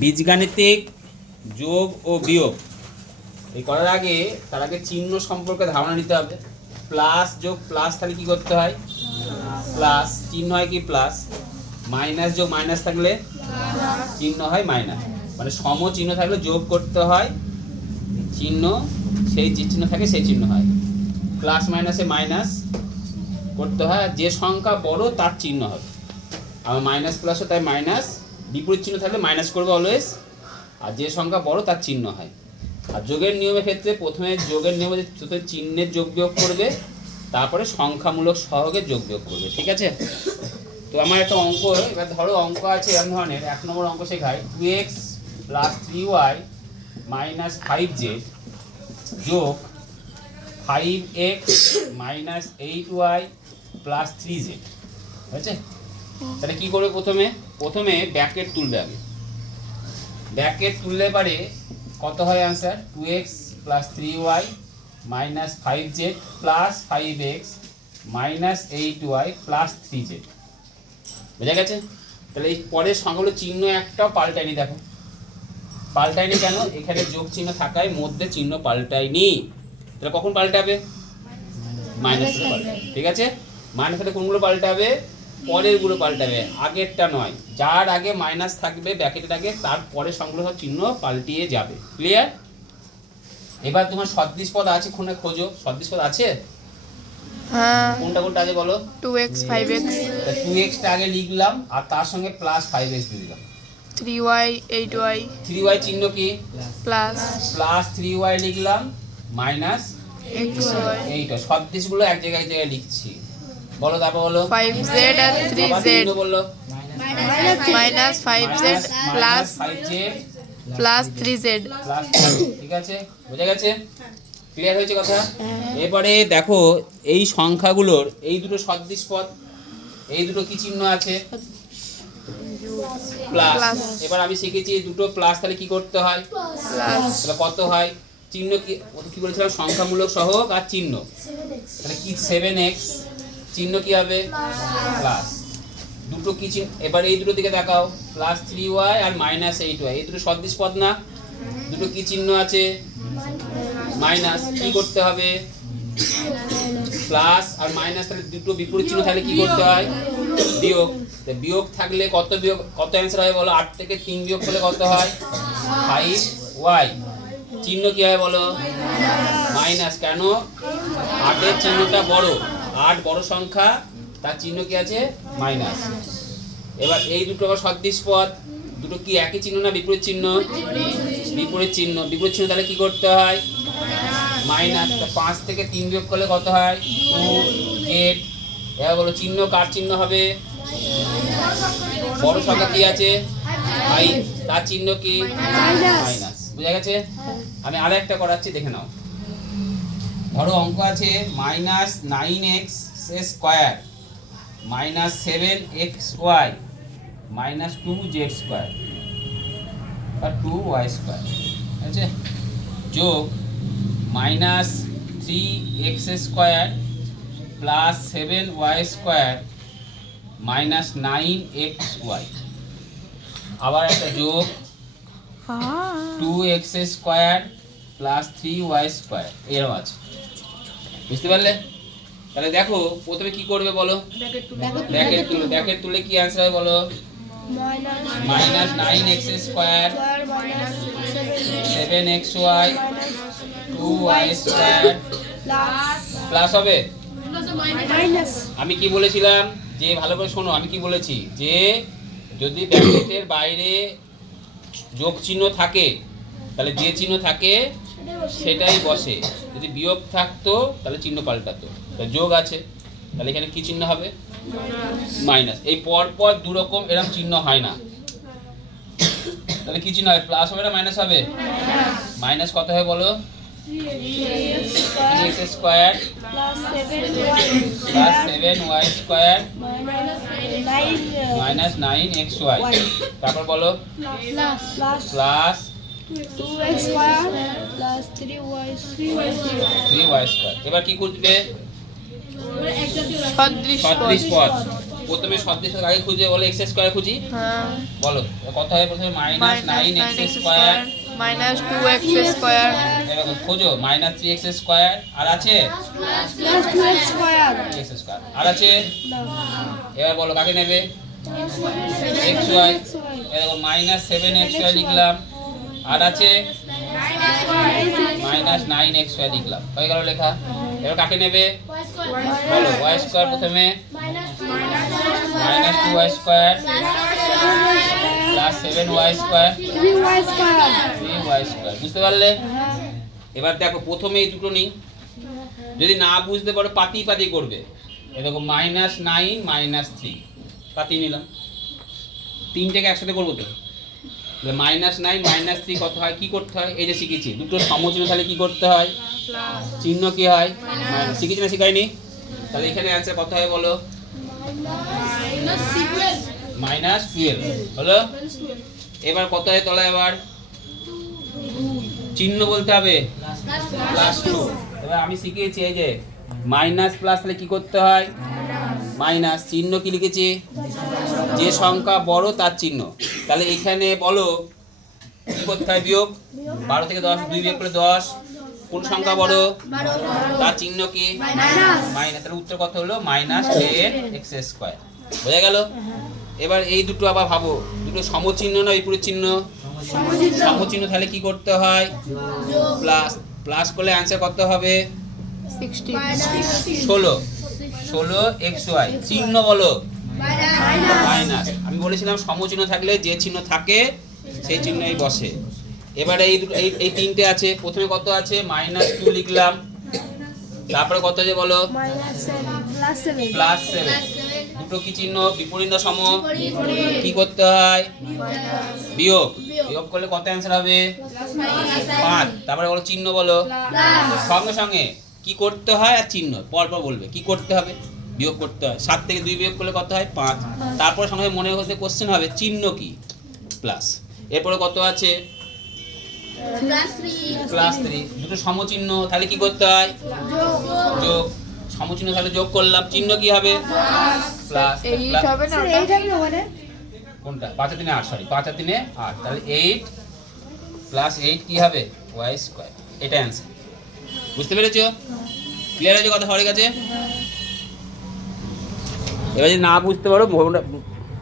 বীজগাণিতিক যোগ ও বিয়োগ এই করার আগে তার আগে চিহ্ন সম্পর্কে ধারণা নিতে হবে। প্লাস যোগ প্লাস তাহলে কি করতে হয়? প্লাস চিহ্ন হয় কি প্লাস, মাইনাস যোগ মাইনাস থাকলে চিহ্ন হয় মাইনাস, মানে সম চিহ্ন থাকলে যোগ করতে হয় চিহ্ন, সেই যে চিহ্ন থাকে সেই চিহ্ন হয়। প্লাস মাইনাসে মাইনাস করতে হয়, আর যে সংখ্যা বড় তার চিহ্ন হবে। আমার মাইনাস প্লাসও তাই মাইনাস, বিপরীত চিহ্ন থাকলে মাইনাস করবে অলওয়েজ, আর যে সংখ্যা বড় তার চিহ্ন হয়। আর যোগের নিয়মের ক্ষেত্রে প্রথমে যোগের নিয়মে চিহ্নের যোগ বিয়োগ করবে, তারপরে সংখ্যামূলক সহগের যোগ বিয়োগ করবে, ঠিক আছে? তো আমার একটা অঙ্ক, এবার ধরো অঙ্ক আছে এমন ধরনের, 1 নম্বর অঙ্ক শেখায় 2x + 3y - 5z যোগ 5x - 8y + 3z, বুঝেছে? তাহলে কি করবে? প্রথমে ব্র্যাকেট তুলবে আগে। ব্র্যাকেট তুললে পারে কত হয় answer? 2x + 3y - 5z + 5x - 8y + 3z, বুঝা গেছে? তাহলে এই পরের সংখ্যাগুলো চিহ্ন একটাও পাল্টায়নি, দেখো পাল্টায়নি কেন? এখানে যোগ চিহ্ন থাকায় মধ্যে চিহ্ন পাল্টায়নি। তাহলে কখন পাল্টাবে? মাইনাস করে পাল্টাবে, ঠিক আছে? মাইনাস হলে কোনগুলো পাল্টাবে? পরেরগুলো পাল্টাবে, আগেরটা নয়। যার আগে মাইনাস থাকবে ব্র্যাকেটের আগে, তার পরের সংখ্যাগুলো সব চিহ্ন পাল্টিয়ে যাবে। ক্লিয়ার? এবার তোমার সদৃশ পদ আছে, কোনে খোঁজো। সদৃশ পদ আছে? হ্যাঁ, কোনটা কোনটা আছে বলো? 2x 5x 2x টা আগে লিখলাম আর তার সঙ্গে প্লাস 5x দিয়ে দিলাম। 3y 8y 3y চিহ্ন কি? প্লাস প্লাস 3y লিখলাম মাইনাস 8y 8। সদৃশগুলো এক জায়গায় লিখছি, বলো তারপর বলো। 5z আর আবার 3z চিহ্ন বললো minus 5z plus 5z plus 3z। Plus, ঠিক আছে? বোঝা গেছে? ক্লিয়ার হয়েছে কথা? এবারে দেখো এই সংখ্যাগুলোর এই দুটো সদৃশ পদ, এই দুটো কি চিহ্ন আছে? প্লাস। এবার আমি শিখেছি দুটো প্লাস, তাহলে কি করতে হয়? প্লাস তাহলে কত হয়? চিহ্ন কি বলেছিলাম? সংখ্যামূলক সহগ আর চিহ্ন। তাহলে কি 7x চিহ্ন কি হবে? প্লাস। দুটো কি চিহ্ন? এবার এই দুটো দিকে দেখাও, প্লাস 3y আর মাইনাস 8y, এই দুটো সদৃশ পদ না? দুটো কি চিহ্ন আছে? মাইনাস। কি করতে হবে? প্লাস আর মাইনাস, তাহলে দুটো বিপরীত চিহ্ন থাকলে কি করতে হয়? বিয়োগ। বিয়োগ থাকলে কত অ্যান্সার হয় বলো? 8 থেকে 3 বিয়োগ করলে কত হয়? 5y। চিহ্ন কি হয় বলো? মাইনাস। কেন? 8 এর চিহ্নটা বড়, 8 বড় সংখ্যা, তার চিহ্ন কি আছে? মাইনাস। এবার এই দুটো আবার সদৃশ পদ, দুটো কি একই চিহ্ন না বিপরীত চিহ্ন? বিপরীত চিহ্ন। বিপরীত চিহ্ন তাহলে কি করতে হয়? মাইনাস। 5 থেকে 3 বিয়োগ করলে কত হয়? 2z। এবার বলো চিহ্ন কার চিহ্ন হবে? বড় সংখ্যা কি আছে? 5, তার চিহ্ন কি? মাইনাস। বুঝা গেছে? আমি আরো একটা করাচ্ছি, দেখে নাও। ধরো অঙ্ক আছে -9x² - 7xy - 2z² আর 2y², আছে? যোগ -3x² + 7y² - 9xy। আবার একটা যোগ 2x² + 3y², এরকম আছে। বুঝতে পারলে? তাহলে দেখো প্রথমে কি করবে বলো? ব্র্যাকেট তুলে কি অ্যান্সার হবে বলো? -9x² 7xy 2y² প্লাস হবে। আমি কি বলেছিলাম? যে ভালো করে শোনো, আমি কি বলেছি? যে যদি ব্র্যাকেটের বাইরে যোগ চিহ্ন থাকে তাহলে যে চিহ্ন থাকে সেটাই বসে, যদি বিয়োগ থাকতো তাহলে চিহ্ন পাল্টাতো। তাহলে যোগ আছে, তাহলে এখানে কি চিহ্ন হবে? মাইনাস। এই পরপর দু রকম এরকম চিহ্ন হয় না, তাহলে কি চিহ্ন হবে? প্লাস হবে না মাইনাস হবে? মাইনাস কত হয় বলো? 3x² + 7y² - 9xy। তারপর বলো প্লাস 2x² + 3y²। এবার কি করবে? সদৃশ সদৃশ পদ পদ। প্রথমে সদৃশ আগে খুঁজে বলো এক্স স্কোয়ার খুঁজি হ্যাঁ বলো কত হয় প্রথমে minus nine x square minus 2x square এরকম খোঁজো মাইনাস থ্রি এক্স স্কোয়ার আর আছে Plus 2x square. X square আর আছে এবার বলো কাকে নেবে এক্স ওয়াই এরকম মাইনাস সেভেন এক্স ওয়াই লিখলাম আর আছে মাইনাস নাইন এক্স ওয়াই লিখলাম হয়ে গেল লেখা এবার কাকে নেবে বলো ওয়াই স্কোয়ার প্রথমে minus two y square plus seven y square 3y square. Three y square বুঝতে পারলে এবার দেখো প্রথমে এই দুটো নিই যদি না বুঝতে পারো পাতি পাতি করবে এরকম মাইনাস নাইন মাইনাস থ্রি পাতি নিলাম তিনটেকে একসাথে করবো তো মাইনাস নাইন মাইনাস থ্রি কত হয় কি করতে হয় এই যে শিখেছি দুটো সমচিহ্ন তাহলে কি করতে হয় চিহ্ন কি হয় শিখেছি না শিখাইনি তাহলে এখানে অ্যান্সার কত হয় বলো মাইনাস টুয়েলভ হলো এবার কত হয় তলা এবার চিহ্ন বলতে হবে প্লাস টু এবার আমি শিখিয়েছি এই যে মাইনাস প্লাস তাহলে কি করতে হয় মাইনাস চিহ্ন কি লিখেছি যে সংখ্যা বড় তার চিহ্ন তাহলে এখানে বলো কি করতে হয় বিয়োগ 12 থেকে 10 2 বিয়োগ করলে 10 কোন সংখ্যা বড় তার চিহ্ন কি মাইনাস তাহলে উত্তর কত হলো মাইনাস 10 এক্স স্কোয়ার বোঝা গেল এবার এই দুটো আবার ভাবো দুটো সমচিহ্ন না বিপরীত চিহ্ন সমচিহ্ন তাহলে কি করতে হয় প্লাস প্লাস করলে অ্যান্সার কত হবে 16 16 এক্স ওয়াই চিহ্ন বলো মাইনাস আমি বলেছিলাম সমচিহ্ন থাকলে যে চিহ্ন থাকে সেই চিহ্নই বসে এবারে এই তিনটে আছে প্রথমে কত আছে মাইনাস টু লিখলাম তারপরে কত আছে বলো Plus 7. প্লাস সেভেন দুটো কি চিহ্ন বিপরীত সম কি করতে হয় বিয়োগ বিয়োগ করলে কত অ্যান্সার হবে 5 তারপরে বলো চিহ্ন বলো সঙ্গে সঙ্গে কি করতে হয় আর চিহ্ন পরপর বলবে কি করতে হবে বিয়োগ করতে হয় 7 থেকে 2 বিয়োগ করলে কত হয় 5 তারপর সঙ্গে মনে হতে কোশ্চেন হবে চিহ্ন কি প্লাস এরপরে কত আছে প্লাস 3 দুটো সমচিহ্ন তাহলে কি করতে হয় যোগ সমচিহ্ন তাহলে যোগ করলাম চিহ্ন কি হবে প্লাস 8 হবে না ওটা 8 হবে ওখানে কোনটা 5 আর 3 8 সরি 5 আর 3 8 তাহলে 8 প্লাস 8 কি হবে y স্কয়ার এটা অ্যানসার বুঝতে পেরেছো ক্লিয়ার আছে কথা সবার কাছে এবার যদি না বুঝতে পারো